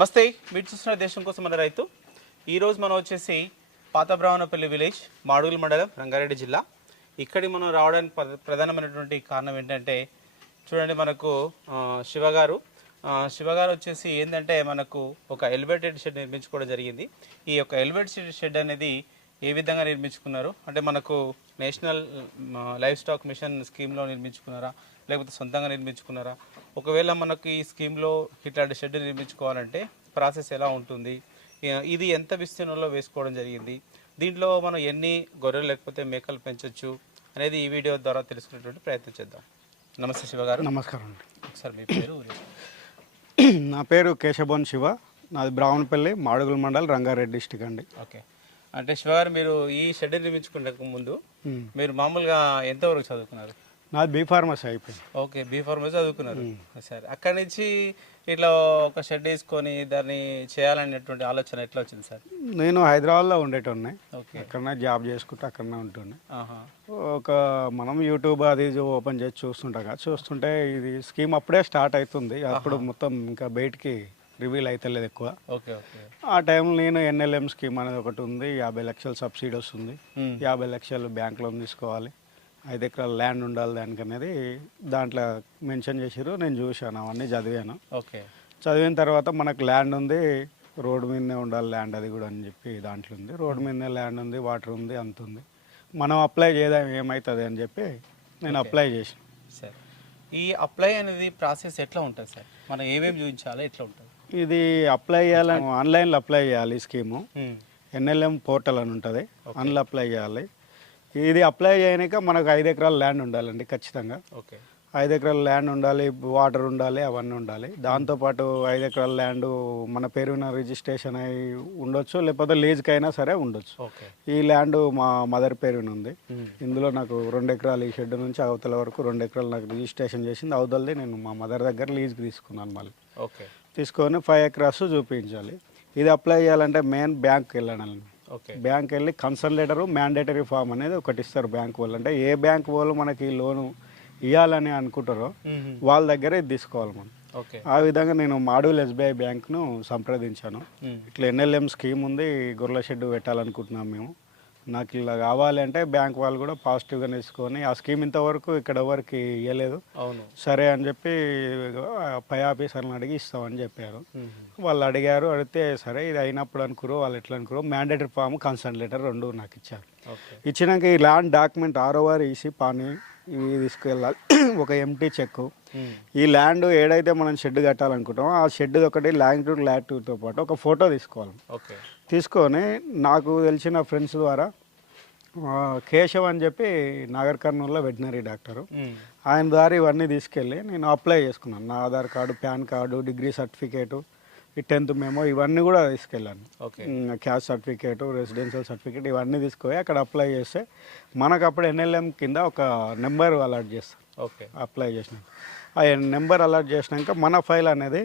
నమస్తే మీరు చూస్తున్న దేశం కోసం మన రైతు. ఈరోజు మనం వచ్చేసి పాతబ్రావనపల్లి విలేజ్ మాడుగుల మండలం రంగారెడ్డి జిల్లా. ఇక్కడి మనం రావడానికి ప్ర- ప్రధానమైనటువంటి కారణం ఏంటంటే చూడండి మనకు శివగారు. శివ గారు శివ గారు వచ్చేసి ఏంటంటే మనకు ఒక ఎలివేటెడ్ షెడ్ నిర్మించుకోవడం జరిగింది. ఈ యొక్క ఎలివేటెడ్ షెడ్ అనేది ఏ విధంగా నిర్మించుకున్నారు? అంటే మనకు నేషనల్ లైఫ్ స్టాక్ మిషన్ స్కీమ్లో నిర్మించుకున్నారా? లేకపోతే సొంతంగా నిర్మించుకున్నారా? ఒకవేళ మనకు ఈ స్కీమ్లో ఇట్లాంటి షెడ్ నిర్మించుకోవాలంటే ప్రాసెస్ ఎలా ఉంటుంది? ఇది ఎంత విస్తీర్ణంలో వేసుకోవడం జరిగింది? దీంట్లో మనం ఎన్ని గొర్రెలు లేకపోతే మేకలు పెంచొచ్చు అనేది ఈ వీడియో ద్వారా తెలుసుకునేటువంటి ప్రయత్నం చేద్దాం. నమస్తే శివ గారు. నమస్కారం అండి. ఒకసారి మీ పేరు. నా పేరు కేశవన్ శివ. నాది బ్రాహ్మణపల్లి మాడుగుల మండల్ రంగారెడ్డి డిస్టిక్ అండి. ఓకే. అంటే శివ గారు మీరు ఈ షెడ్ నిర్మించుకునే ముందు. మీరు మామూలుగా ఎంతవరకు చదువుకున్నారు? నాది బీ ఫార్మసీ అయిపోయింది. ఓకే బీ ఫార్మసీ చదువుకున్నారు. సరే అక్కడి నుంచి ఇట్లా ఒక షెడ్ వేసుకొని దాన్ని చేయాలనేటువంటి ఆలోచన ఎట్లా వచ్చింది సార్? నేను హైదరాబాద్లో ఉండేటోడిని. ఓకే. అక్కడనే జాబ్ చేసుకుంటూ అక్కడనే ఉంటుండే ఒక మనం యూట్యూబ్ అది ఓపెన్ చేసి చూస్తుంటాం కదా చూస్తుంటే ఇది స్కీమ్ అప్పుడే స్టార్ట్ అవుతుంది. అప్పుడు మొత్తం ఇంకా బయటికి రివీల్ అవుతలేదు ఎక్కువ. ఆ టైంలో నేను ఎన్ఎల్ఎం స్కీమ్ అనేది ఒకటి ఉంది. యాభై లక్షలు సబ్సిడీ వస్తుంది. యాభై లక్షలు బ్యాంక్ లోన్ తీసుకోవాలి. ఐదు ఎకరాల ల్యాండ్ ఉండాలి దానికి అనేది దాంట్లో మెన్షన్ చేసిర్రు. నేను చూశాను అవన్నీ చదివాను. ఓకే. చదివిన తర్వాత మనకు ల్యాండ్ ఉంది రోడ్డు మీదనే ఉండాలి ల్యాండ్ అది కూడా అని చెప్పి దాంట్లో ఉంది. రోడ్డు మీదనే ల్యాండ్ ఉంది వాటర్ ఉంది అంత ఉంది. మనం అప్లై చేద్దాం ఏమవుతుంది అని చెప్పి నేను అప్లై చేసాను. సరే. ఈ అప్లై అనేది ప్రాసెస్ ఎట్లా ఉంటుంది సార్? మనం ఏమేమి చూపించాలి ఎట్లా ఉంటుంది? ఇది అప్లై చేయాలని ఆన్లైన్లో అప్లై చేయాలి స్కీము. ఎన్ఎల్ఎం పోర్టల్ అని ఉంటుంది. అందులో అప్లై చేయాలి. ఇది అప్లై చేయడాక మనకు ఐదు ఎకరాల ల్యాండ్ ఉండాలండి ఖచ్చితంగా. ఓకే. ఐదు ఎకరాల ల్యాండ్ ఉండాలి వాటర్ ఉండాలి అవన్నీ ఉండాలి. దాంతోపాటు ఐదు ఎకరాల ల్యాండ్ మన పేరున రిజిస్ట్రేషన్ అయి ఉండొచ్చు లేకపోతే లీజ్కి అయినా సరే ఉండొచ్చు. ఈ ల్యాండ్ మా మదర్ పేరున ఉంది. ఇందులో నాకు రెండు ఎకరాలు ఈ షెడ్ నుంచి అవతల వరకు రెండు ఎకరాలు నాకు రిజిస్ట్రేషన్ చేసింది. అవతలది నేను మా మదర్ దగ్గర లీజ్కి తీసుకున్నాను మళ్ళీ. ఓకే. తీసుకొని ఫైవ్ ఎకరాస్ చూపించాలి. ఇది అప్లై చేయాలంటే మెయిన్ బ్యాంక్కి వెళ్ళాలి. ఓకే బ్యాంక్ వెళ్ళి కన్సర్న్ లెటరు మ్యాండేటరీ ఫామ్ అనేది ఒకటి ఇస్తారు బ్యాంక్ వాళ్ళు. అంటే ఏ బ్యాంక్ వాళ్ళు మనకి లోను ఇవ్వాలని అనుకుంటారో. వాళ్ళ దగ్గర తీసుకోవాలి మనం. ఆ విధంగా నేను మాడూల్ ఎస్బీఐ బ్యాంక్ను సంప్రదించాను. ఇట్లా ఎన్ఎల్ఎం స్కీమ్ ఉంది గొర్రెల షెడ్ పెట్టాలనుకుంటున్నాం మేము. నాకు ఇలా కావాలి అంటే బ్యాంక్ వాళ్ళు కూడా పాజిటివ్గా తీసుకొని ఆ స్కీమ్ ఇంతవరకు ఇక్కడ ఎవరికి ఇవ్వలేదు అవును. సరే అని చెప్పి పై ఆఫీసర్ని అడిగి ఇస్తామని చెప్పారు. వాళ్ళు అడిగారు అడిగితే సరే ఇది అయినప్పుడు అనుకురు వాళ్ళు ఎట్లా అనుకురు మ్యాండేటరీ ఫామ్ కన్సర్న్ లెటర్ రెండు నాకు ఇచ్చారు. ఇచ్చినాక ఈ ల్యాండ్ డాక్యుమెంట్ ఆర్ఓఆర్ ఈసీ పాని ఇవి తీసుకెళ్ళాలి. ఒక ఎంటీ చెక్. ఈ ల్యాండ్ ఏడైతే మనం షెడ్ కట్టాలనుకుంటామో ఆ షెడ్ ఒకటి ల్యాండ్ టు ల్యాండ్తో పాటు ఒక ఫోటో తీసుకోవాలి. ఓకే. తీసుకొని నాకు తెలిసిన ఫ్రెండ్స్ ద్వారా కేశవ్ అని చెప్పి నాగర్ కర్నూలులో వెటనరీ డాక్టరు. ఆయన ద్వారా ఇవన్నీ తీసుకెళ్ళి నేను అప్లై చేసుకున్నాను. నా Aadhaar card PAN card degree certificate ఈ టెన్త్ మేమో ఇవన్నీ కూడా తీసుకెళ్ళాను. Okay. Caste certificate residential certificate ఇవన్నీ తీసుకుపోయి అక్కడ అప్లై చేస్తే మనకు అప్పుడు ఎన్ఎల్ఎం కింద ఒక నెంబర్ అలాట్ చేస్తారు. ఓకే. అప్లై చేసినాక. ఆ నెంబర్ అలాట్ చేసినాక మన ఫైల్ అనేది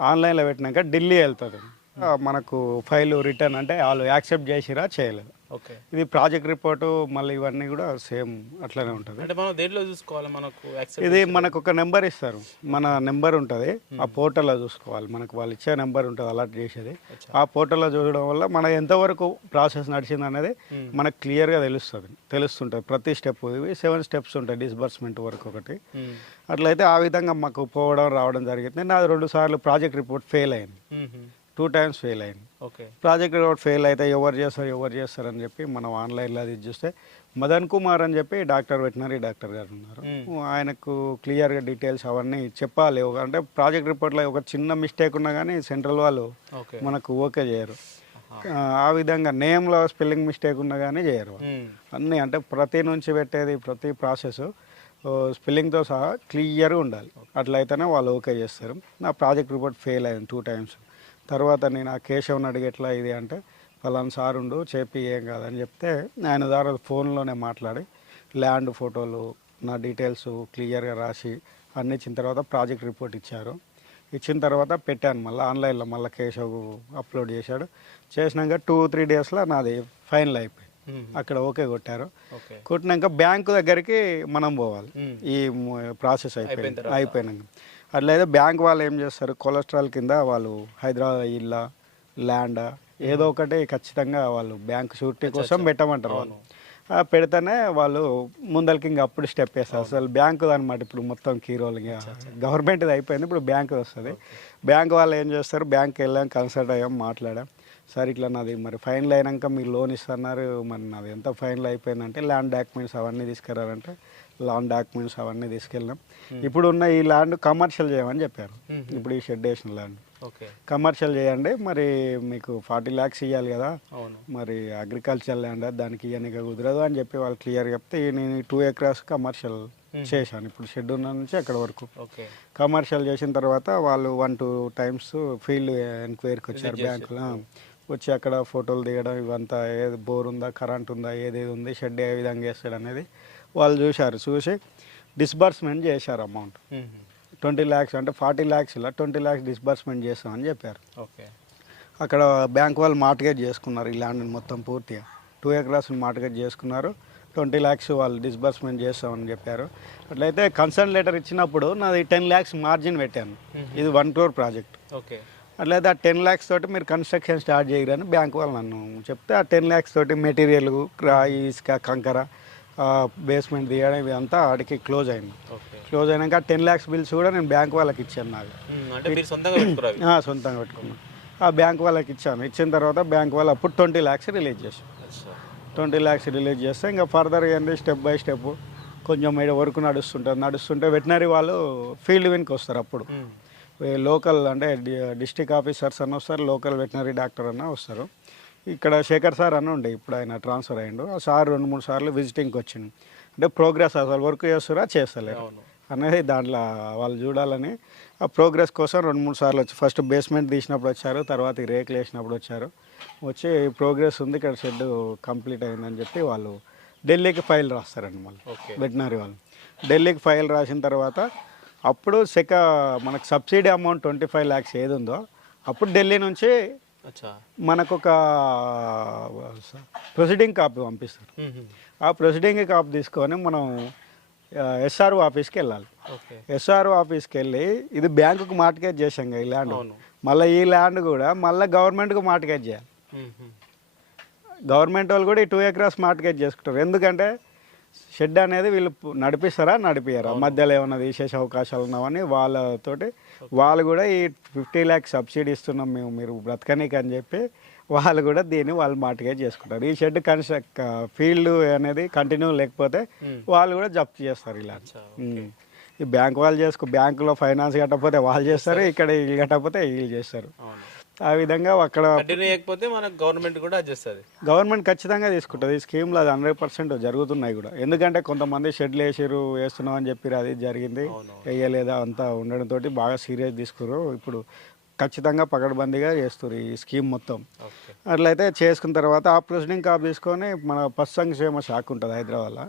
ఆన్లైన్లో పెట్టినాక ఢిల్లీ వెళ్తుంది. మనకు ఫైల్ రిటర్న్ అంటే వాళ్ళు యాక్సెప్ట్ చేసిరా చేయలేదు. ఓకే. ఇది ప్రాజెక్ట్ రిపోర్టు మళ్ళీ ఇవన్నీ కూడా సేమ్ అట్లనే ఉంటుంది. అంటే మనం దేంట్లో చూసుకోవాలి మనకు ఇది మనకు ఒక నెంబర్ ఇస్తారు. మన నెంబర్ ఉంటుంది. ఆ పోర్టల్లో చూసుకోవాలి. మనకు వాళ్ళు ఇచ్చే నెంబర్ ఉంటుంది అలాట్ చేసేది. ఆ పోర్టల్లో చూడడం వల్ల మన ఎంతవరకు ప్రాసెస్ నడిచింది అనేది మనకు క్లియర్గా తెలుస్తుంది. తెలుస్తుంటుంది. ప్రతి స్టెప్ ఇవి సెవెన్ స్టెప్స్ ఉంటాయి డిస్బర్స్మెంట్ వరకు ఒకటి. అట్లయితే ఆ విధంగా మాకు పోవడం రావడం జరిగింది. నాది రెండు సార్లు ప్రాజెక్ట్ రిపోర్ట్ ఫెయిల్ అయింది. టూ టైమ్స్ ఫెయిల్ అయింది. ఓకే. ప్రాజెక్ట్ రిపోర్ట్ ఫెయిల్ అయితే ఎవరు చేస్తారు ఎవరు చేస్తారు అని చెప్పి మనం ఆన్లైన్లో అది చూస్తే మదన్ కుమార్ అని చెప్పి డాక్టర్ వెటనరీ డాక్టర్ గారు ఉన్నారు. ఆయనకు క్లియర్గా డీటెయిల్స్ అవన్నీ చెప్పాలి. అంటే ప్రాజెక్ట్ రిపోర్ట్లో ఒక చిన్న మిస్టేక్ ఉన్నా కానీ సెంట్రల్ వాళ్ళు మనకు ఓకే చేయరు. ఆ, విధంగా నేమ్లో స్పెల్లింగ్ మిస్టేక్ ఉన్నా కానీ చేయరు. అన్నీ అంటే ప్రతి నుంచి పెట్టేది ప్రతి ప్రాసెస్ స్పెల్లింగ్తో సహా క్లియర్గా ఉండాలి. అట్లయితేనే వాళ్ళు ఓకే చేస్తారు. నా ప్రాజెక్ట్ రిపోర్ట్ ఫెయిల్ అయింది టూ టైమ్స్. తర్వాత నేను ఆ కేశవ్ని అడిగి ఎట్లా ఇది అంటే ఫలానా సార్ ఉండు చెప్పి ఏం కాదని చెప్తే ఆయన ద్వారా ఫోన్లోనే మాట్లాడి ల్యాండ్ ఫోటోలు నా డీటెయిల్స్ క్లియర్గా రాసి అన్ని ఇచ్చిన తర్వాత ప్రాజెక్ట్ రిపోర్ట్ ఇచ్చారు. ఇచ్చిన తర్వాత పెట్టాను మళ్ళీ ఆన్లైన్లో మళ్ళీ కేశవ్ అప్లోడ్ చేశాడు. చేసినాక టూ త్రీ డేస్లో నాది ఫైనల్ అయిపోయింది మ్మ్. అక్కడ ఓకే కొట్టారు. కొట్టినాక బ్యాంకు దగ్గరికి మనం పోవాలి. ఈ ప్రాసెస్ అయిపోయింది. అయిపోయినాక. అట్లయితే బ్యాంక్ వాళ్ళు ఏం చేస్తారు? కొలెస్ట్రాల్ కింద వాళ్ళు హైదరాబాద్ ఇల్లా ల్యాండ్ ఏదో ఒకటి ఖచ్చితంగా వాళ్ళు బ్యాంక్ షూరిటీ కోసం పెట్టమంటారు వాళ్ళు. పెడితేనే వాళ్ళు ముందరికి ఇంకా అప్పుడు స్టెప్ వేస్తారు. అసలు బ్యాంకు అనమాట ఇప్పుడు మొత్తం కీరోలు ఇంకా. గవర్నమెంట్ అయిపోయింది ఇప్పుడు బ్యాంకు వస్తుంది. బ్యాంక్ వాళ్ళు ఏం చేస్తారు? బ్యాంక్ వెళ్ళాం కన్సల్ట్ అయ్యాం మాట్లాడాం. సార్ ఇట్లా నాది మరి ఫైనల్ అయినాక మీరు లోన్ ఇస్తున్నారు. మరి నాది ఎంత ఫైనల్ అయిపోయిందంటే ల్యాండ్ డాక్యుమెంట్స్ అవన్నీ తీసుకురారంటే ల్యాండ్ డాక్యుమెంట్స్ అవన్నీ తీసుకెళ్ళాం ఇప్పుడు ఉన్న ఈ ల్యాండ్ కమర్షియల్ చేయమని చెప్పారు. ఇప్పుడు ఈ షెడ్ వేసిన ల్యాండ్. కమర్షియల్ చేయండి మరి మీకు ఫార్టీ ల్యాక్స్ ఇవ్వాలి కదా. మరి అగ్రికల్చర్ ల్యాండ్ దానికి ఇవన్నీ కుదరదు అని చెప్పి వాళ్ళు క్లియర్ చెప్తే నేను టూ ఎకరాస్ కమర్షియల్ చేశాను. ఇప్పుడు షెడ్ ఉన్న నుంచి అక్కడ వరకు. కమర్షియల్ చేసిన తర్వాత వాళ్ళు వన్ టూ టైమ్స్ ఫీల్డ్ ఎంక్వైరీకి వచ్చారు బ్యాంకులో. వచ్చి అక్కడ ఫోటోలు దిగడం ఇవంతా ఏది బోర్ ఉందా కరెంట్ ఉందా ఏదేది ఉంది షెడ్ ఏ విధంగా వేస్తాడు అనేది వాళ్ళు చూశారు చూసి డిస్బర్స్మెంట్ చేశారు అమౌంట్ ట్వంటీ ల్యాక్స్ అంటే ఫార్టీ ల్యాక్స్ ఇలా ట్వంటీ ల్యాక్స్ డిస్బర్స్మెంట్ చేస్తామని చెప్పారు. ఓకే. అక్కడ బ్యాంక్ వాళ్ళు మార్టిగేజ్ చేసుకున్నారు ఈ ల్యాండ్ని మొత్తం పూర్తిగా. టూ ఎకరాస్ని మార్టిగేజ్ చేసుకున్నారు. ట్వంటీ ల్యాక్స్ వాళ్ళు డిస్బర్స్మెంట్ చేస్తామని చెప్పారు. అట్లయితే కన్సర్న్ లెటర్ ఇచ్చినప్పుడు నాది టెన్ ల్యాక్స్ మార్జిన్ పెట్టాను. ఇది వన్ క్రోర్ ప్రాజెక్ట్ ఓకే. అట్లయితే ఆ టెన్ ల్యాక్స్ తోటి మీరు కన్స్ట్రక్షన్ స్టార్ట్ చేయరని బ్యాంక్ వాళ్ళు నన్ను చెప్తే ఆ టెన్ ల్యాక్స్ తోటి మెటీరియల్ రాయి ఇసుక కంకర బేస్మెంట్ తీయడం ఇదంతా ఆడికి క్లోజ్ అయింది. క్లోజ్ అయినాక టెన్ ల్యాక్స్ బిల్స్ కూడా నేను బ్యాంక్ వాళ్ళకి ఇచ్చాను నాకు. సొంతంగా పెట్టుకున్నాను. ఆ బ్యాంక్ వాళ్ళకి ఇచ్చాను. ఇచ్చిన తర్వాత బ్యాంక్ వాళ్ళు అప్పుడు ట్వంటీ ల్యాక్స్ రిలీజ్ అచ్చా. ట్వంటీ ల్యాక్స్ రిలీజ్ చేస్తే ఇంకా ఫర్దర్ ఏంటి స్టెప్ బై స్టెప్ కొంచెం ఇక్కడ వర్క్ నడుస్తుంటుంది. నడుస్తుంటే వెటనరీ వాళ్ళు ఫీల్డ్ విన్కి వస్తారు అప్పుడు. లోకల్ అంటే డిస్టిక్ ఆఫీసర్స్ అన్న వస్తారు లోకల్ వెటనరీ డాక్టర్ అన్న వస్తారు. ఇక్కడ శేఖర్ సార్ అన్న ఉండే ఇప్పుడు ఆయన ట్రాన్స్ఫర్ అయ్యిండు. ఆ సార్ రెండు మూడు సార్లు విజిటింగ్కి వచ్చిండు. అంటే ప్రోగ్రెస్ అసలు వర్క్ చేస్తారా చేస్తలేరు? అనేది దాంట్లో వాళ్ళు చూడాలని ఆ ప్రోగ్రెస్ కోసం రెండు మూడు సార్లు వచ్చి ఫస్ట్ బేస్మెంట్ తీసినప్పుడు వచ్చారు తర్వాత రేకులు వేసినప్పుడు వచ్చారు. వచ్చి ప్రోగ్రెస్ ఉంది ఇక్కడ షెడ్ కంప్లీట్ అయిందని చెప్పి వాళ్ళు ఢిల్లీకి ఫైల్ రాస్తారండి మళ్ళీ. వెటనరీ వాళ్ళు. ఢిల్లీకి ఫైల్ రాసిన తర్వాత అప్పుడు సెక మనకు subsidy amount twenty five lakhs ఏది ఉందో అప్పుడు ఢిల్లీ నుంచి అచ్చా. మనకు ఒక ప్రొసీడింగ్ కాపీ పంపిస్తారు. ఆ ప్రొసీడింగ్ కాపీ తీసుకొని మనం ఎస్ఆర్ఓ ఆఫీస్కి వెళ్ళాలి ఎస్ఆర్ఓ ఆఫీస్కి వెళ్ళి ఇది బ్యాంకుకు మార్టిగేజ్ చేసాం కదా ఈ ల్యాండ్. మళ్ళీ ఈ ల్యాండ్ కూడా మళ్ళీ గవర్నమెంట్కి మార్టిగేజ్ చేయాలి. గవర్నమెంట్ వాళ్ళు కూడా ఈ టూ ఎకరాస్ మార్టిగేజ్ చేసుకుంటారు. ఎందుకంటే షెడ్ అనేది వీళ్ళు నడిపిస్తారా? నడిపియరా మధ్యలో ఏమైనా తీసేసే అవకాశాలు ఉన్నామని వాళ్ళతోటి వాళ్ళు కూడా ఈ ఫిఫ్టీ ల్యాక్స్ సబ్సిడీ ఇస్తున్నాం మేము మీరు బ్రతకనీకి అని చెప్పి వాళ్ళు కూడా దీన్ని వాళ్ళు మార్టిగేజ్ చేసుకుంటారు. ఈ షెడ్ కన్స్ట్రక్ ఫీల్డ్ అనేది కంటిన్యూ లేకపోతే. వాళ్ళు కూడా జప్తు చేస్తారు ఇలా. ఈ బ్యాంక్ వాళ్ళు చేసుకో బ్యాంకులో ఫైనాన్స్ కట్టకపోతే వాళ్ళు చేస్తారు ఇక్కడ వీళ్ళు కట్టకపోతే వీళ్ళు చేస్తారు. ఆ విధంగా అక్కడ కంటిన్యూ చేయకపోతే మనకు గవర్నమెంట్ కూడా చేస్తుంది గవర్నమెంట్ ఖచ్చితంగా తీసుకుంటుంది. ఈ స్కీమ్లో అది హండ్రెడ్ పర్సెంట్ జరుగుతున్నాయి కూడా. ఎందుకంటే కొంతమంది షెడ్లు వేసారు వేస్తున్నాం అని చెప్పి అది జరిగింది. వేయలేదా అంతా ఉండడంతో బాగా సీరియస్ తీసుకురు ఇప్పుడు ఖచ్చితంగా పకడ్బందీగా చేస్తారు ఈ స్కీమ్ మొత్తం. అట్లయితే చేసుకున్న తర్వాత ఆ ప్రొసీడింగ్ కాపీ తీసుకొని మన పశు సంక్షేమ శాఖ ఉంటుంది హైదరాబాద్లో.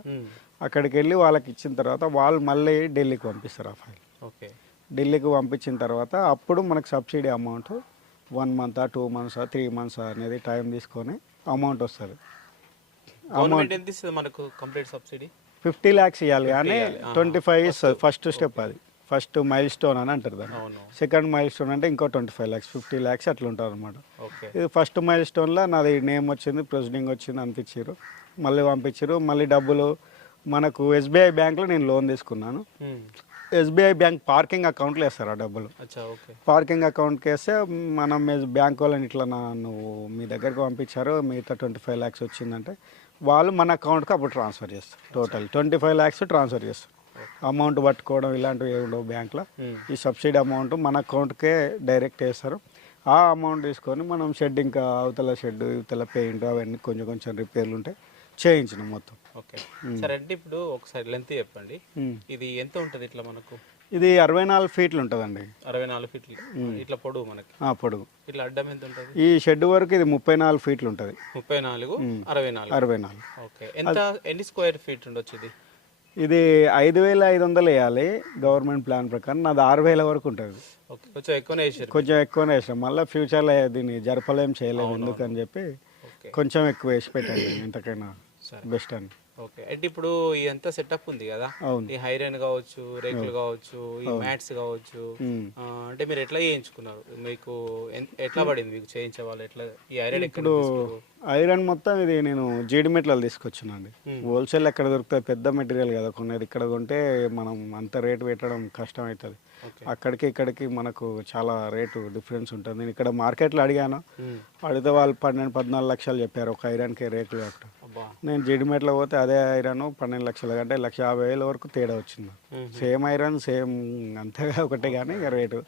అక్కడికి వెళ్ళి వాళ్ళకి ఇచ్చిన తర్వాత వాళ్ళు మళ్ళీ ఢిల్లీకి పంపిస్తారు ఆ ఫైల్. ఓకే. ఢిల్లీకి పంపించిన తర్వాత అప్పుడు మనకు subsidy amount one month two months three months అనేది టైం తీసుకొని అమౌంట్ వస్తుంది. గవర్నమెంట్ ఎంత ఇస్తుంది మనకు కంప్లీట్ సబ్సిడీ? ఫిఫ్టీ ల్యాక్స్ ఇవ్వాలి కానీ ట్వంటీ ఫైవ్ ఫస్ట్ స్టెప్ అది. ఫస్ట్ మైల్ స్టోన్ అని అంటారు దాన్ని. సెకండ్ మైల్ స్టోన్ అంటే ఇంకో twenty five lakhs fifty lakhs అట్లా ఉంటారు అనమాట ఇది ఫస్ట్ మైల్ స్టోన్లో నాది నేమ్ వచ్చింది ప్రొసీడింగ్ వచ్చింది అనిపించారు మళ్ళీ పంపించారు మళ్ళీ డబ్బులు మనకు ఎస్బీఐ బ్యాంక్లో నేను లోన్ తీసుకున్నాను. ఎస్బీఐ బ్యాంక్ పార్కింగ్ అకౌంట్లో వేస్తారు ఆ డబ్బులు. పార్కింగ్ అకౌంట్కి వేస్తే మనం బ్యాంక్ వాళ్ళని ఇట్లా నువ్వు మీ దగ్గరకు పంపించారు మిగతా ట్వంటీ ఫైవ్ ల్యాక్స్ వచ్చిందంటే వాళ్ళు మన అకౌంట్కి అప్పుడు ట్రాన్స్ఫర్ చేస్తారు. Total twenty five lakhs transfer చేస్తారు. అమౌంట్ పట్టుకోవడం ఇలాంటివి ఏమి ఉండవు బ్యాంక్లో. ఈ సబ్సిడీ అమౌంట్ మన అకౌంట్కే డైరెక్ట్ వేస్తారు. ఆ అమౌంట్ తీసుకొని మనం షెడ్ ఇంకా అవతల షెడ్ ఇవతల పెయింట్ అవన్నీ కొంచెం కొంచెం రిపేర్లు ఉంటాయి. చేయించినాం మొత్తం. ఓకే. సరే అంటే ఇప్పుడు ఒకసారి లెంత్ చెప్పండి. ఇది ఎంత ఉంటుంది ఇట్లా మనకు? ఇది అరవై నాలుగు ఫీట్లు ఉంటుందండి. అరవై నాలుగు ఫీట్లు. ఇట్లా పొడవు మనకి? ఆ పొడుగు ఇట్లా అడ్డం ఎంత ఉంటుంది? ఈ షెడ్ వరకు ఇది ముప్పై నాలుగు ఫీట్లు ఉంటుంది. ముప్పై నాలుగు అరవై నాలుగు. అరవై నాలుగు. ఓకే. ఎంత ఎన్ని స్క్వేర్ ఫీట్ ఉండొచ్చు ఇది? ఇది ఐదు వేల ఐదు వందలు వేయాలి గవర్నమెంట్ ప్లాన్ ప్రకారం. నాది ఆరు వేల వరకు ఉంటుంది. కొంచెం ఎక్కువనే వేసారు. కొంచెం ఎక్కువనే వేసాం. మళ్ళీ ఫ్యూచర్లో దీన్ని జరపలేం చేయలేము ఎందుకని చెప్పి కొంచెం ఎక్కువ వేసి పెట్టండి ఇంతకైనా. సరే బెస్ట్ అని ఓకే. అంటే ఇప్పుడు ఇదంతా సెటప్ ఉంది కదా? ఈ హైరన్ కావచ్చు రేకులు కావచ్చు ఈ మ్యాట్స్ కావచ్చు అంటే మీరు ఎట్లా చేయించుకున్నారు? మీకు ఎట్లా పడింది మీకు చేయించే వాళ్ళు? ఎట్లా ఈ ఐరన్ ఇప్పుడు? ఐరన్ మొత్తం ఇది నేను జీడి మెట్లలో తీసుకొచ్చానండి. హోల్సేల్ ఎక్కడ దొరుకుతుంది పెద్ద మెటీరియల్ కదా. కొనేది ఇక్కడ కొంటే మనం అంత రేటు పెట్టడం కష్టం అవుతుంది అక్కడికి ఇక్కడికి మనకు చాలా రేటు డిఫరెన్స్ ఉంటుంది. నేను ఇక్కడ మార్కెట్లో అడిగాను. అడిగితే వాళ్ళు పన్నెండు పద్నాలుగు లక్షలు చెప్పారు ఒక ఐరన్కి రేట్లు అబ్బా నేను జీడిమెట్లో పోతే అదే ఐరన్ పన్నెండు లక్షలు అంటే లక్ష యాభై వేల వరకు తేడా వచ్చింది. సేమ్ ఐరన్ సేమ్ అంతగా ఒకటే కానీ ఇక రేటు.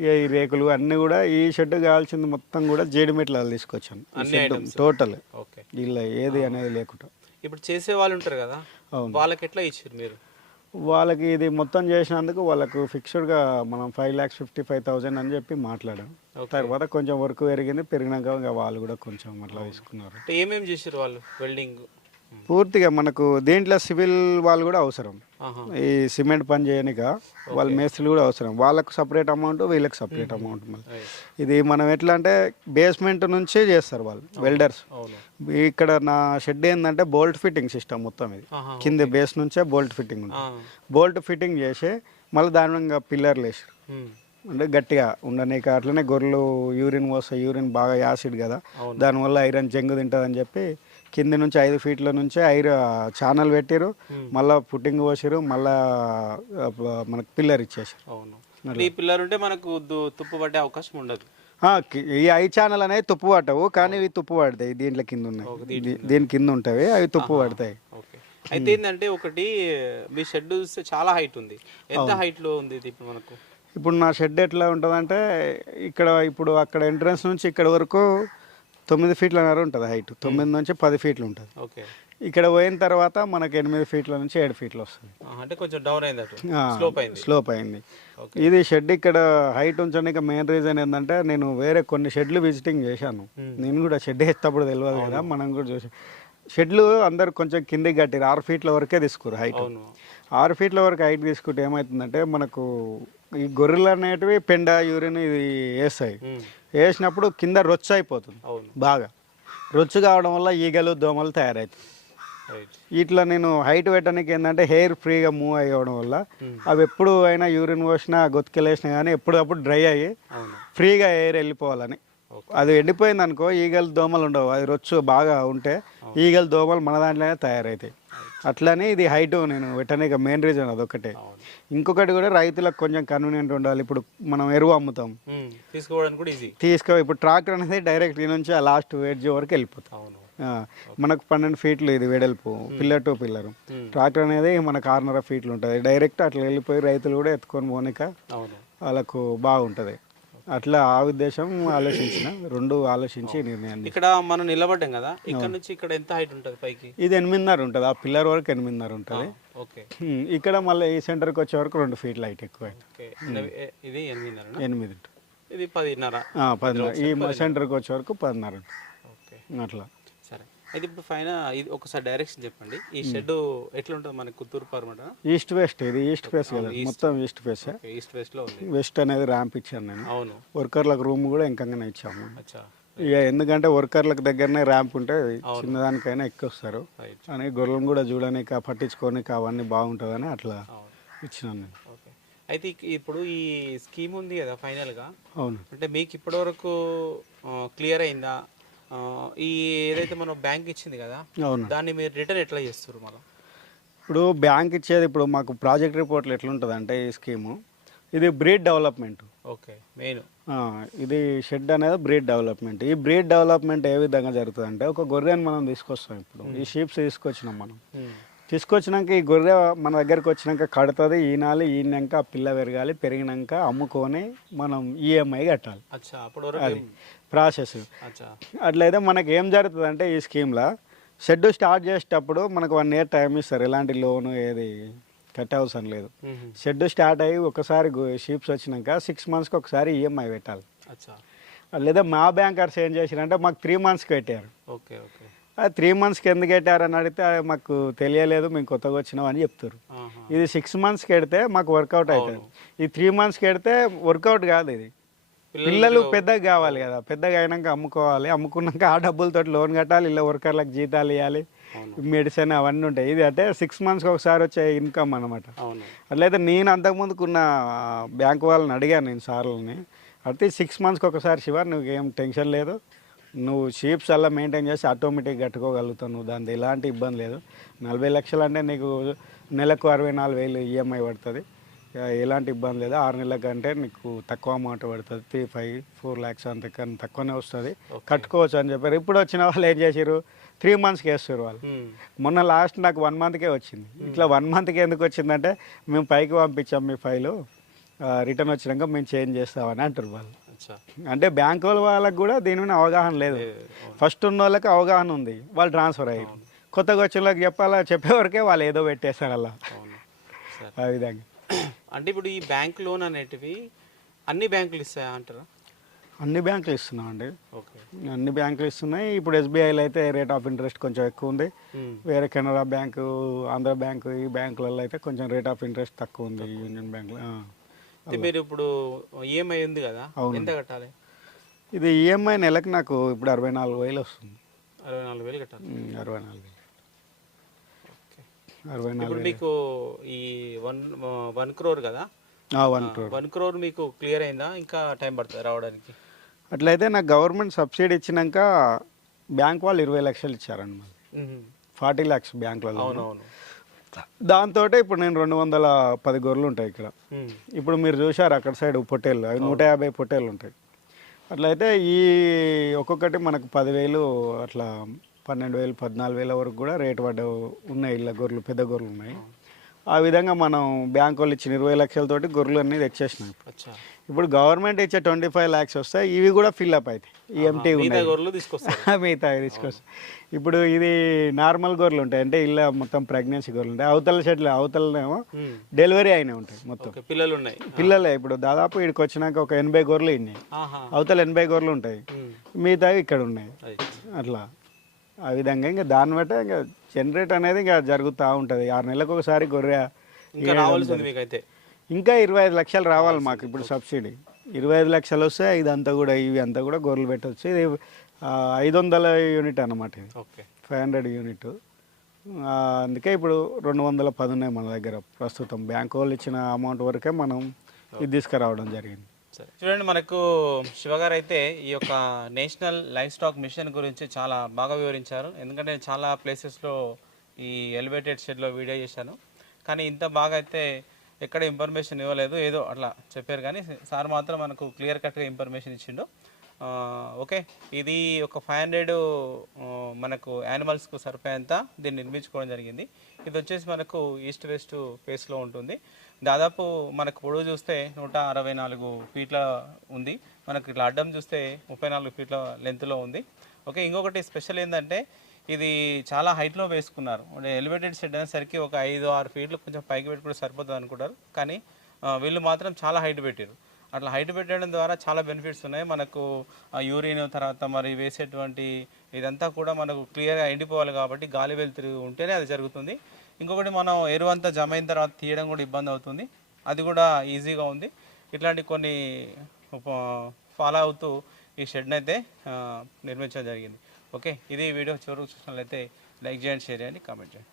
ఇక ఈ రేకులు అన్నీ కూడా ఈ షెడ్ కావాల్సింది మొత్తం కూడా జీడిమెట్లో తీసుకొచ్చాను. టోటల్. ఓకే. ఇలా ఏది అనేది లేకుండా. ఇప్పుడు చేసే వాళ్ళు ఉంటారు కదా. వాళ్ళకి ఎట్లా ఇచ్చారు మీరు? వాళ్ళకి ఇది మొత్తం చేసినందుకు వాళ్ళకు ఫిక్స్డ్గా మనం five lakhs fifty five thousand అని చెప్పి మాట్లాడాం. తర్వాత కొంచెం వర్క్ పెరిగింది పెరిగినాక ఇంకా వాళ్ళు కూడా కొంచెం అట్లా తీసుకున్నారు. అంటే ఏమేమి చేసారు వాళ్ళు? వెల్డింగ్ పూర్తిగా మనకు దీంట్లో సివిల్ వాళ్ళు కూడా అవసరం. ఈ సిమెంట్ పని చేయనిక వాళ్ళ మేస్త్రులు కూడా అవసరం. వాళ్ళకు సపరేట్ అమౌంట్ వీళ్ళకి సపరేట్ అమౌంట్ మళ్ళీ. ఇది మనం ఎట్లా అంటే బేస్మెంట్ నుంచే చేస్తారు వాళ్ళు వెల్డర్స్ ఇక్కడ నా షెడ్ ఏంటంటే బోల్ట్ ఫిట్టింగ్ సిస్టమ్ మొత్తం ఇది. కింద బేస్ నుంచే బోల్ట్ ఫిట్టింగ్ ఆ, ఉంటుంది బోల్ట్ ఫిట్టింగ్ చేసి మళ్ళీ దాని పిల్లర్లు వేసారు అంటే గట్టిగా ఉండనీక అట్లనే గొర్రెలు యూరిన్ పోస్తాయి యూరిన్ బాగా యాసిడ్ కదా. దానివల్ల ఐరన్ జంగు తింటుందని చెప్పి కింది నుంచి ఐదు ఫీట్ల నుంచే ఐర ఛానల్ పెట్టారు. మళ్ళా పుట్టింగ్ పోసారు మళ్ళా మనకు పిల్లర్ ఇచ్చేసారు అవును. ఈ పిల్లర్ ఉంటే మనకు తుప్పు పట్టే అవకాశం ఉండదు. ఈ ఐ ఛానల్ అనేది తుప్పు పట్టవు కానీ ఇవి తుప్పు పడతాయి దీంట్లో కింద ఉన్నాయి. దీని కింద ఉంటాయి అవి తుప్పు పడతాయి. ఓకే. అయితే ఏంటంటే ఒకటి మీ షెడ్ చూస్తే చాలా హైట్ ఉంది. ఎంత హైట్లో ఉంది ఇప్పుడు మనకు? ఇప్పుడు నా షెడ్ ఎట్లా ఉంటుందంటే ఇక్కడ ఇప్పుడు అక్కడ ఎంట్రన్స్ నుంచి ఇక్కడ వరకు తొమ్మిది ఫీట్లన్నర ఉంటుంది హైట్ తొమ్మిది నుంచి పది ఫీట్లు ఉంటుంది. ఓకే. ఇక్కడ పోయిన తర్వాత మనకు ఎనిమిది ఫీట్ల నుంచి ఏడు ఫీట్లు వస్తుంది. అంటే కొంచెం డౌన్ అయింది స్లోప్ అయింది. స్లోప్ అయింది. ఇది షెడ్ ఇక్కడ హైట్ ఉంచడానికి మెయిన్ రీజన్ ఏంటంటే నేను వేరే కొన్ని షెడ్లు విజిటింగ్ చేశాను. Hmm. నేను కూడా షెడ్ ఎత్తప్పుడు తెలియదు కదా మనం కూడా చూసి. షెడ్లు అందరు కొంచెం కిందికి కట్టారు. ఆరు ఫీట్ల వరకే తీసుకురు హైట్ ఆరు ఫీట్ల వరకు హైట్ తీసుకుంటే ఏమవుతుందంటే మనకు ఈ గొర్రెలు అనేటివి పెండ యూరిన్ ఇది వేస్తాయి. ఉమ్, వేసినప్పుడు కింద రొచ్చు అయిపోతుంది. బాగా. రొచ్చు కావడం వల్ల ఈగలు దోమలు తయారవుతాయి. రైట్ ఇట్లా నేను హైట్ పెట్టడానికి ఏంటంటే హెయిర్ ఫ్రీగా మూవ్ అయ్యడం వల్ల Hmm. అవి ఎప్పుడు అయినా యూరిన్ పోసినా గొత్తుకెళ్ళేసినా కానీ ఎప్పుడప్పుడు డ్రై అయ్యి ఫ్రీగా ఎయిర్ వెళ్ళిపోవాలని. అది ఎండిపోయింది అనుకో ఈగలు దోమలు ఉండవు. అది రొచ్చు బాగా ఉంటే ఈగలు దోమలు మన దాంట్లోనే తయారవుతాయి. అట్లనే ఇది హైట్ నేను పెట్టడానికి మెయిన్ రీజన్ అదొకటే ఇంకొకటి కూడా రైతులకు కొంచెం కన్వీనియంట్ ఉండాలి. ఇప్పుడు మనం ఎరువు అమ్ముతాం. తీసుకోవడానికి కూడా ఈజీ తీసుకో ఇప్పుడు ట్రాక్టర్ అనేది డైరెక్ట్ ఈ నుంచి ఆ లాస్ట్ వెడ్జ్ వరకు వెళ్ళిపోతాం. మనకు పన్నెండు ఫీట్లు ఇది వెడల్పు పిల్లర్ టు పిల్లర్ ట్రాక్టర్ అనేది మన కార్నర్ ఫీట్లు ఉంటుంది. డైరెక్ట్ అట్లా వెళ్ళిపోయి రైతులు కూడా ఎత్తుకొని పోనిక వాళ్ళకు బాగుంటుంది. అట్లా ఆ ఉద్దేశం ఆలోచించిన రెండు ఆలోచించి నిర్ణయం తీసుకున్నా. ఇక్కడ మనం నిలబడ్డాం కదా ఇక్కడ నుంచి ఇక్కడ ఎంత హైట్ ఉంటుంది పైకి? ఇది ఎనిమిదిన్నర ఉంటుంది ఆ పిల్లర్ వరకు ఎనిమిదిన్నర ఉంటుంది. ఓకే. ఇక్కడ మళ్ళీ ఈ సెంటర్కి వచ్చే వరకు రెండు ఫీట్లు హైట్ ఎక్కువ ఇది- ఎనిమిదిన్నర ఎనిమిది ఉంటుంది. ఇది పదిన్నర. పదిన్నర. ఈ సెంటర్కి వచ్చే వరకు పదిన్నర అట్లా. అయితే ఇప్పుడు పైన ఇది ఒకసారి డైరెక్షన్ చెప్పండి. ఈ షెడ్ ఎట్లా ఉంటుంది మనకి కుత్తూరు పరమట ఈస్ట్ వెస్ట్ ఇది ఈస్ట్ ఫేస్ కదా. మొత్తం ఈస్ట్ ఫేస్ ఈస్ట్ వెస్ట్లో ఉంది. వెస్ట్ అనేది ర్యాంప్ ఇచ్చాను నేను. అవును. వర్కర్లకు రూమ్ కూడా ఇంకంగానే ఇచ్చాము. ఇక ఎందుకంటే వర్కర్లకు దగ్గరనే ర్యాంప్ ఉంటే చిన్నదానికైనా ఎక్కొస్తారు. అని గొర్రెలను కూడా చూడడానికి పట్టించుకోనికి అవన్నీ బాగుంటుందని అట్లా ఇచ్చినాను నేను. ఓకే అయితే ఇప్పుడు ఈ స్కీమ్ ఉంది కదా ఫైనల్గా? అవును. అంటే మీకు ఇప్పటివరకు క్లియర్ అయిందా? ఈ ఏదైతే మనం బ్యాంక్ ఇచ్చింది కదా అవును. దాన్ని మీరు రిటర్న్ ఎట్లా చేస్తారు మళ్ళీ? ఇప్పుడు బ్యాంక్ ఇచ్చేది ఇప్పుడు మాకు ప్రాజెక్ట్ రిపోర్ట్లు ఎట్లుంటుంది అంటే ఈ స్కీము. ఇది బ్రీడ్ డెవలప్మెంట్. Okay main. ఇది షెడ్ అనేది బ్రీడ్ డెవలప్మెంట్. ఈ బ్రీడ్ డెవలప్మెంట్ ఏ విధంగా జరుగుతుంది అంటే ఒక గొర్రెని మనం తీసుకొస్తాం ఇప్పుడు. ఈ షీప్స్ తీసుకొచ్చినాం మనం. తీసుకొచ్చినాక ఈ గొర్రె మన దగ్గరికి వచ్చినాక కడుతుంది ఈనాలి ఈనాక పిల్ల పెరగాలి పెరిగినాక అమ్ముకొని మనం ఈఎంఐ కట్టాలి. అప్పటి వరకు అది. ప్రాసెస్. అట్లయితే మనకి ఏం జరుగుతుంది అంటే ఈ స్కీమ్లో షెడ్ స్టార్ట్ చేసేటప్పుడు మనకు వన్ ఇయర్ టైం ఇస్తారు. ఎలాంటి లోను ఏది కట్టే అవసరం లేదు. షెడ్ స్టార్ట్ అయ్యి ఒకసారి షీప్స్ వచ్చినాక సిక్స్ మంత్స్కి ఒకసారి ఈఎంఐ పెట్టాలి. లేదా మా బ్యాంకర్స్ ఏం చేశారంటే మాకు త్రీ మంత్స్కి పెట్టారు ఓకే ఓకే. త్రీ మంత్స్కి ఎందుకు పెట్టారని అడిగితే "ఆ, మాకు తెలియలేదు మేము కొత్తగా వచ్చినాం అని చెప్తారు. ఇది సిక్స్ మంత్స్కి పెడితే మాకు వర్కౌట్ అవుతుంది. ఈ త్రీ మంత్స్కి పెడితే వర్కౌట్ కాదు ఇది. పిల్లలు పెద్దగా కావాలి కదా. పెద్దగా అయినాక అమ్ముకోవాలి. అమ్ముకున్నాక ఆ డబ్బులతో లోన్ కట్టాలి ఇలా వర్కర్లకు జీతాలు ఇవ్వాలి మెడిసిన్ అవన్నీ ఉంటాయి. ఇది అంటే సిక్స్ మంత్స్కి ఒకసారి వచ్చే ఇన్కమ్ అనమాట అట్లయితే నేను అంతకుముందుకున్న బ్యాంక్ వాళ్ళని అడిగాను నేను సార్లని. అయితే సిక్స్ మంత్స్కి ఒకసారి శివ నువ్వు ఏం టెన్షన్ లేదు. నువ్వు షీప్స్ అలా మెయింటైన్ చేసి ఆటోమేటిక్ కట్టుకోగలుగుతావు. నువ్వు దాని ఎలాంటి ఇబ్బంది లేదు. నలభై లక్షలు అంటే నీకు నెలకు అరవై నాలుగు వేలు ఈఎంఐ పడుతుంది. ఎలాంటి ఇబ్బంది లేదు. ఆరు నెలల కంటే నీకు తక్కువ అమౌంట్ పడుతుంది. త్రీ ఫైవ్ ఫోర్ ల్యాక్స్ అంత కన్నా తక్కువనే వస్తుంది. కట్టుకోవచ్చు అని చెప్పారు. ఇప్పుడు వచ్చిన వాళ్ళు ఏం చేసారు త్రీ మంత్స్కి వేస్తారు వాళ్ళు. మొన్న లాస్ట్ నాకు వన్ మంత్కే వచ్చింది. ఇట్లా వన్ మంత్కి ఎందుకు వచ్చిందంటే మేము పైకి పంపించాం మీ ఫైలు రిటర్న్ వచ్చినాక మేము చేంజ్ చేస్తామని అంటారు వాళ్ళు. అంటే బ్యాంక్ వాళ్ళ వాళ్ళకి కూడా దీని మీద అవగాహన లేదు. ఫస్ట్ ఉన్న వాళ్ళకి అవగాహన ఉంది. వాళ్ళు ట్రాన్స్ఫర్ అయ్యారు. కొత్తగా వచ్చిన వాళ్ళకి చెప్పాలా? చెప్పేవరకే వాళ్ళు ఏదో పెట్టేస్తారు అలా ఆ విధంగా. అంటే ఇప్పుడు ఈ బ్యాంక్ లోన్ అనేటివి అన్ని బ్యాంకులు ఇస్తాయా అంటారా? అన్ని బ్యాంకులు ఇస్తున్నాం అండి. ఓకే. అన్ని బ్యాంకులు ఇస్తున్నాయి. ఇప్పుడు ఎస్బీఐలో అయితే రేట్ ఆఫ్ ఇంట్రెస్ట్ కొంచెం ఎక్కువ ఉంది. వేరే కెనరా బ్యాంకు ఆంధ్ర బ్యాంకు ఈ బ్యాంకులలో అయితే కొంచెం రేట్ ఆఫ్ ఇంట్రెస్ట్ తక్కువ ఉంది యూనియన్ బ్యాంకులో. మీరు ఇప్పుడు ఈఎంఐ ఉంది కదా. ఎంత కట్టాలి? ఇది ఈఎంఐ నెలకు నాకు ఇప్పుడు అరవై నాలుగు వేలు వస్తుంది. అరవై నాలుగు వేలు కట్టాలి. అరవై నాలుగు అరవై ఇప్పుడు మీకు ఈ వన్ వన్ క్రోర్ కదా? వన్ క్రోర్. వన్ క్రోర్ మీకు క్లియర్ అయిందా? ఇంకా టైం పడుతుంది రావడానికి. అట్లయితే నాకు గవర్నమెంట్ సబ్సిడీ ఇచ్చినాక బ్యాంక్ వాళ్ళు ఇరవై లక్షలు ఇచ్చారండి మళ్ళీ. ఫార్టీ ల్యాక్స్ బ్యాంకులలో. అవునవును. దాంతో ఇప్పుడు నేను రెండు వందల పది గొర్రెలు ఉంటాయి ఇక్కడ. ఇప్పుడు మీరు చూశారు అక్కడ సైడ్ పొట్టేళ్ళు. అవి నూట యాభై పొట్టేళ్ళు ఉంటాయి. అట్లయితే ఈ ఒక్కొక్కటి మనకు పదివేలు అట్లా పన్నెండు వేలు పద్నాలుగు వేల వరకు కూడా రేటు పడ్డ ఉన్నాయి. ఇలా గొర్రెలు పెద్ద గొర్రెలు ఉన్నాయి. ఆ విధంగా మనం బ్యాంక్ వాళ్ళు ఇచ్చిన ఇరవై లక్షలతోటి గొర్రెలు అన్నీ తెచ్చేసినాం ఇప్పుడు. గవర్నమెంట్ ఇచ్చే ట్వంటీ ఫైవ్ ల్యాక్స్ వస్తాయి. ఇవి కూడా ఫిల్అప్ అవుతాయి ఈ ఎంటీ ఉన్నాయి. మిగతా తీసుకొస్తాయి ఇప్పుడు ఇది నార్మల్ గొర్రెలు ఉంటాయి. అంటే ఇలా మొత్తం ప్రెగ్నెన్సీ గొర్రెలు ఉంటాయి. అవతల షెడ్లు అవతలనేమో. డెలివరీ అయినాయి ఉంటాయి మొత్తం. పిల్లలు ఉన్నాయి. పిల్లలే ఇప్పుడు దాదాపు ఇక్కడికి వచ్చినాక ఒక ఎనభై గొర్రెలు ఇన్నాయి అవతల ఎనభై గొర్రెలు ఉంటాయి. మిగతావి ఇక్కడ ఉన్నాయి. అట్లా. ఆ విధంగా ఇంకా దాన్ని బట్టే ఇంకా జనరేట్ అనేది ఇంకా జరుగుతూ ఉంటుంది. ఆరు నెలలకు ఒకసారి గొర్రె ఇంకా మీకైతే? ఇంకా ఇరవై ఐదు లక్షలు రావాలి మాకు ఇప్పుడు సబ్సిడీ. ఇరవై ఐదు లక్షలు వస్తే ఇదంతా కూడా ఇవి అంతా కూడా గొర్రెలు పెట్టవచ్చు ఇది ఐదు వందల యూనిట్ అన్నమాట ఇది. Five hundred unit. అందుకే ఇప్పుడు రెండు వందల పది ఉన్నాయి మన దగ్గర. ప్రస్తుతం బ్యాంక్ వాళ్ళు ఇచ్చిన అమౌంట్ వరకే మనం ఇది తీసుకురావడం జరిగింది. సరే. చూడండి మనకు శివగారు అయితే ఈ యొక్క నేషనల్ లైఫ్ స్టాక్ మిషన్ గురించి చాలా బాగా వివరించారు. ఎందుకంటే చాలా ప్లేసెస్లో ఈ ఎలివేటెడ్ షెడ్లో వీడియో చేశాను. కానీ ఇంత బాగా అయితే ఎక్కడ ఇన్ఫర్మేషన్ ఇవ్వలేదు. ఏదో అట్లా చెప్పారు కానీ సార్ మాత్రం మనకు క్లియర్ కట్గా ఇన్ఫర్మేషన్ ఇచ్చిండు. ఓకే. ఇది ఒక ఫైవ్ హండ్రెడ్ మనకు యానిమల్స్కు సరిపోయేంత దీన్ని నిర్మించుకోవడం జరిగింది. ఇది వచ్చేసి మనకు ఈస్ట్ వెస్ట్ ఫేస్లో ఉంటుంది. దాదాపు మనకు పొడవు చూస్తే నూట అరవై నాలుగు ఫీట్ల ఉంది. మనకి ఇట్లా అడ్డం చూస్తే ముప్పై నాలుగు ఫీట్ల లెంత్లో ఉంది. ఓకే ఇంకొకటి స్పెషల్ ఏంటంటే ఇది చాలా హైట్లో వేసుకున్నారు. అంటే ఎలివేటెడ్ షెడ్ అనేసరికి ఒక ఐదు ఆరు ఫీట్లు కొంచెం పైకి పెట్టుకుంటే సరిపోతుంది అనుకుంటారు. కానీ వీళ్ళు మాత్రం చాలా హైట్ పెట్టారు. అట్లా హైట్ పెట్టడం ద్వారా చాలా బెనిఫిట్స్ ఉన్నాయి. మనకు యూరిన్ తర్వాత మరి వేసేటువంటి ఇదంతా కూడా మనకు క్లియర్గా ఎండిపోవాలి కాబట్టి గాలి వెలుతురు ఉంటేనే అది జరుగుతుంది. ఇంకొకటి మనం ఎరువు అంతా జమ అయిన తర్వాత తీయడం కూడా ఇబ్బంది అవుతుంది. అది కూడా ఈజీగా ఉంది. ఇట్లాంటి కొన్ని ఫాలో అవుతూ ఈ షెడ్ని అయితే నిర్మించడం జరిగింది. ఓకే ఇది వీడియో చివరికి చూసినట్లయితే లైక్ చేయండి షేర్ చేయండి కామెంట్ చేయండి.